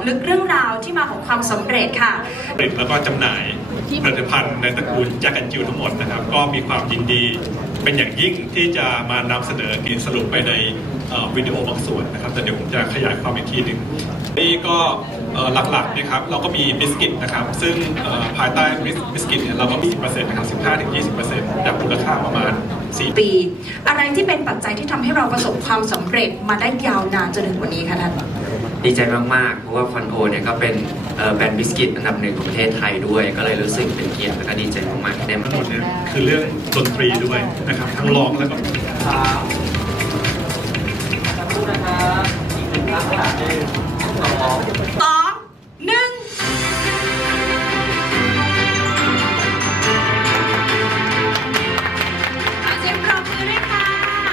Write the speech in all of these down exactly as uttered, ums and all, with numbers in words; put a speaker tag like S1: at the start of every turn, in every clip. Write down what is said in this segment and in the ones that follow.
S1: ลึกเรื่องราวที่มาของความสำเร็จค่ะ
S2: ผลิตแล้วก็จำหน่ายผลิตภัณฑ์ในตระกูลแจ็คแอนด์จิลทั้งหมดนะครับก็มีความยินดีเป็นอย่างยิ่งที่จะมานำเสนอกินสรุปไปในวิดีโอบางส่วนนะครับแต่เดี๋ยวผมจะขยายความอีกทีหนึ่งนี่ก็หลักๆนะครับเราก็มีบิสกิตนะครับซึ่งภายใต้บิสกิตเนี่ยเราก็มี สิบเปอร์เซ็นต์ นะครับ สิบห้าถึงยี่สิบเปอร์เซ็นต์ จากมูลค่าประมาณสี่
S1: ปีอะไรที่เป็นปัจจัยที่ทำให้เราประสบความสำเร็จมาได้ยาวนานจนถึงวันนี้คะท่าน
S3: ดีใจมากๆเพราะว่าฟันโอเนี่ยก็เป็นแบรนด์บิสกิตอันดับหนึ่งของประเทศไทยด้วยก็เลยรู้สึกเป็นเกียรติและก็ดีใจมากๆที่ได้มา
S2: ทั้งหมดเนี่ยคือเรื่องดนตรีด้วยนะครับทั้งร้องแล้วก็
S1: สองหนึ่งเสียงปรบมือด้วยค่ะ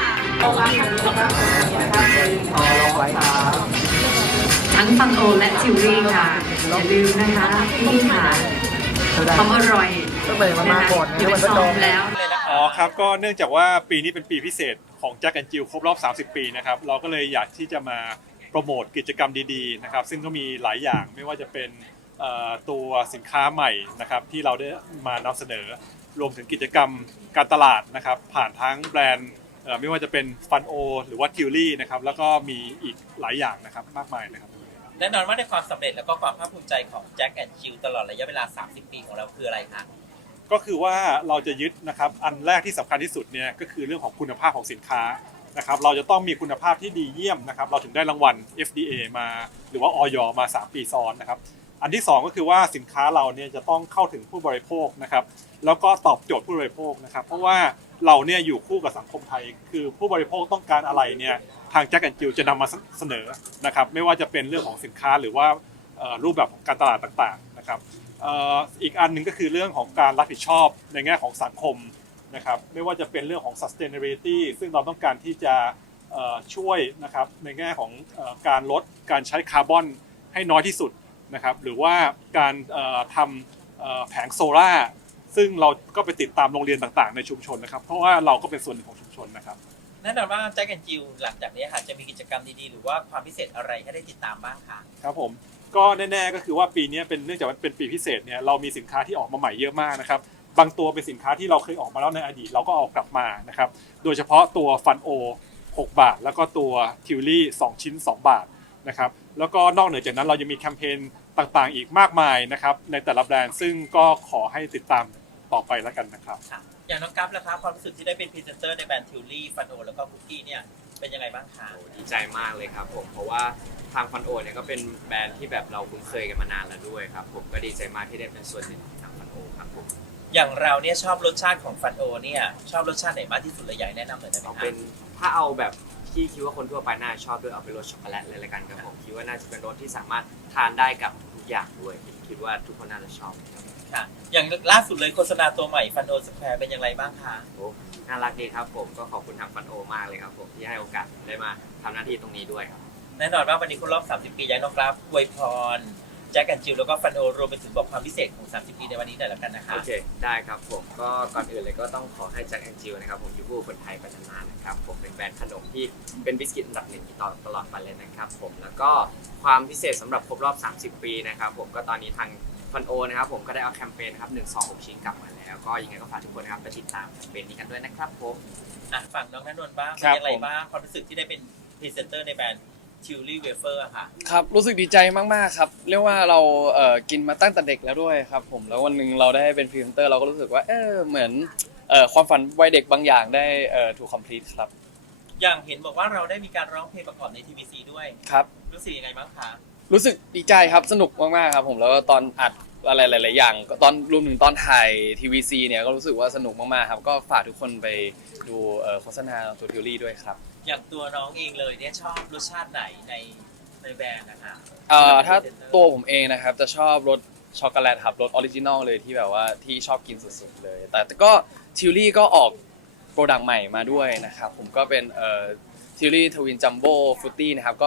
S1: ทั้งฟันโอและจิวเวลรี่ค่ะอย่าลืมนะคะพี่ค่ะความอร่อยนะคะอยู่ในซองแล้ว
S2: อ๋อครับก็เนื่องจากว่าปีนี้เป็นปีพิเศษของแจ็คแอนด์จิลครบรอบสามสิบปีนะครับเราก็เลยอยากที่จะมาโปรโมทกิจกรรมดีๆนะครับซึ่งก็มีหลายอย่างไม่ว่าจะเป็นตัวสินค้าใหม่นะครับที่เราได้มานำเสนอรวมถึงกิจกรรมการตลาดนะครับผ่านทั้งแบรนด์ไม่ว่าจะเป็นฟันโอหรือว่าทิวลี่นะครับแล้วก็มีอีกหลายอย่างนะครับมากมายนะครับ
S4: แน่นอนว่าในความสำเร็จแล้วก็ความภาคภูมิใจของแจ็คแอนด์จิลตลอดระยะเวลาสามสิบปีของเราคืออะไรคะ
S2: ก็คือว่าเราจะยึดนะครับอันแรกที่สำคัญที่สุดเนี่ยก็คือเรื่องของคุณภาพของสินค้านะครับเราจะต้องมีคุณภาพที่ดีเยี่ยมนะครับเราถึงได้รางวัล เอฟ ดี เอ มาหรือว่า อย มาสามปีซ้อนนะครับอันที่สองก็คือว่าสินค้าเราเนี่ยจะต้องเข้าถึงผู้บริโภคนะครับแล้วก็ตอบโจทย์ผู้บริโภคนะครับเพราะว่าเราเนี่ยอยู่คู่กับสังคมไทยคือผู้บริโภคต้องการอะไรเนี่ยทางแจ็คแอนด์จิลจะนำมาเสนอนะครับไม่ว่าจะเป็นเรื่องของสินค้าหรือว่ารูปแบบของการตลาดต่างๆนะครับอีกอันหนึ่งก็คือเรื่องของการรับผิดชอบในแง่ของสังคมนะครับไม่ว่าจะเป็นเรื่องของ sustainability ซึ่งเราต้องการที่จะช่วยนะครับในแง่ของการลดการใช้คาร์บอนให้น้อยที่สุดนะครับหรือว่าการทำแผงโซล่าซึ่งเราก็ไปติดตามโรงเรียนต่างๆในชุมชนนะครับเพราะว่าเราก็เป็นส่วนหนึ่งของชุมชนนะครับ
S4: แน่นอนว่าแจ็คแอนด์จิลหลังจากนี้ค่ะจะมีกิจกรรมดีๆหรือว่าความพิเศษอะไรให้ได้ติดตามบ้างคะ
S2: ครับผมก็แน่ๆก็คือว่าปีนี้เป็นเนื่องจากว่าเป็นปีพิเศษเนี่ยเรามีสินค้าที่ออกมาใหม่เยอะมากนะครับบางตัวเป็นสินค้าที่เราเคยออกมาแล้วในอดีตเราก็ออกกลับมานะครับโดยเฉพาะตัวฟันโอหกบาทแล้วก็ตัวทิวลี่สองชิ้นสองบาทนะครับแล้วก็นอกเหนือจากนั้นเรายังมีแคมเปญต่างๆอีกมากมายนะครับในแต่ละแบรนด์ซึ่งก็ขอให้ติดตามต่อไปแล้วกันนะครับ
S4: อย่างน้องกัฟนะคะความรู้สึกที่ได้เป็นพรีเซนเตอร์ในแบรนด์ทิวลี่ฟันโอแล้วก็คุกกี้เนี่ยเป็นยังไงบ้างคะ
S3: ดีใจมากเลยครับผมเพราะว่าทางฟันโอเนี่ยก็เป็นแบรนด์ที่แบบเราคุ้นเคยกันมานานแล้วด้วยครับผมก็ดีใจมากที่ได้เป็นส่วนหนึ่งของทางฟันโอครับผม
S4: อย่างเราเนี่ยชอบรสชาติของฟันโอเนี่ยชอบรสชาติไหนมากที่สุดเลยอยากแนะนำหน่อยได้ไหมครับ
S3: เป็นถ้าเอาแบบที่คิดว่าคนทั่วไปน่าชอบด้วยเอาเป็นรสช็อกโกแลตเลยละกันครับผมคิดว่าน่าจะเป็นรสที่สามารถทานได้กับทุกอย่างด้วยคิดว่าทุกคนน่าจะชอบ
S4: ค่ะอย่างล่าสุดเลยโฆษณาตัวใหม่ฟันโอสแควร์เป็นอย่างไรบ้างคะ
S3: โอ้น่ารักดีครับผมก็ขอบคุณทางฟันโอมากเลยครับผมที่ให้โอกาสได้มาทำหน้าที่ตรงนี้ด้วยครับ
S4: แน่นอนว่าวันนี้ครบรอบสามสิบปีย้ายน้องกราฟอวยพรแจ็คแอนด์จิลแล้วก็ฟันโอรวมไปถึงบอกความพิเศษของสามสิบปีในวันนี้หน่อยแล้วกันนะคะ
S3: โอเคได้ครับผมก็ก่อนอื่นเลยก็ต้องขอให้แจ็คแอนด์จิลนะครับผมอยู่คู่คนไทยไปนานๆนะครับผมเป็นแบรนด์ขนมที่เป็นบิสกิตอันดับหนึ่งตลอดตลอดไปเลยนะครับผมแล้วก็ความพิเศษสำหรับครบรอบสามสิบปีนะครับผมก็ตอนนี้ทางฟันโอนะครับผมก็ได้เอาแคมเปญนะครับหนึ่ง สอง หกชิ้นกลับมาแล้วก็ยังไงก็ฝากทุกคนนะครับไปติดตามแคมเปญนี้กันด้วยนะครับผม
S4: อ่ะฝั่งน้องณนนท์บ้างเป็นยังไงบ้างความรู้สึกที่ได้เป็นพรีเซนเตอร์ในแบรนด์ทิวลี่เวเฟอร์ค่ะ
S5: ครับรู้สึกดีใจมากๆครับเรียกว่าเราเอ่อกินมาตั้งแต่เด็กแล้วด้วยครับผมแล้ววันหนึ่งเราได้เป็นพรีเซนเตอร์เราก็รู้สึกว่าเออเหมือนเอ่อความฝันวัยเด็กบางอย่างได้เอ่อถูกคอมพลีทครับ
S4: อย่างเห็นบอกว่าเราได้มีการร้องเพลงประกอบใน ที วี ซี ด้วย
S5: ครับ
S4: รู้สึกยังไงบ้างคะ
S5: รู้สึกดีใจครับสนุกมากๆครับผมแล้วก็ตอนอัดอะไรหลายๆอย่างตอนรวมถึงตอนถ่าย ที วี ซี เนี่ยก็รู้สึกว่าสนุกมากๆครับก็ฝากทุกคนไปดูโฆษณาตัวทิวลี่ด้วยครับ
S4: อย่างตัวน้องเองเลยเนี่ยชอบรสชาติไหนในในแบรนด์นะคะ
S5: เอ่อถ้าตัวผมเองนะครับจะชอบรสช็อกโกแลตครับรสออริจินอลเลยที่แบบว่าที่ชอบกินสุดๆเลยแต่ก็ทิวลี่ก็ออกโปรดักต์ใหม่มาด้วยนะครับผมก็เป็นเอ่อทิวลี่ทวินจัมโบ้ฟรุตตี้นะครับก็เผื่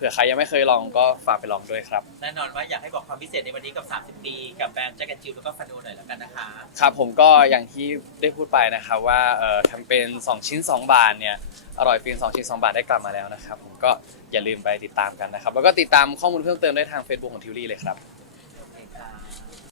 S5: ผื่อใครยังไม่เคยลองก็ฝากไปลองด้วยครับ
S4: แน่นอนว่าอยากให้บอกความพิเศษในวันนี้กับ สามสิบ ปีกับแบรนด์แจ็คแอนด์จิลแล้วก็ฟันโอหน่อยแล้วกันนะคะ
S5: ครับผมก็อย่างที่ได้พูดไปนะครับว่าเอ่อแคมเปญสองชิ้นสองบาทเนี่ยอร่อยฟินสองชิ้นสองบาทได้กลับมาแล้วนะครับผมก็อย่าลืมไปติดตามกันนะครับแล้วก็ติดตามข้อมูลเพิ่มเติมได้ทาง Facebook ของทิวลี่เลยครับ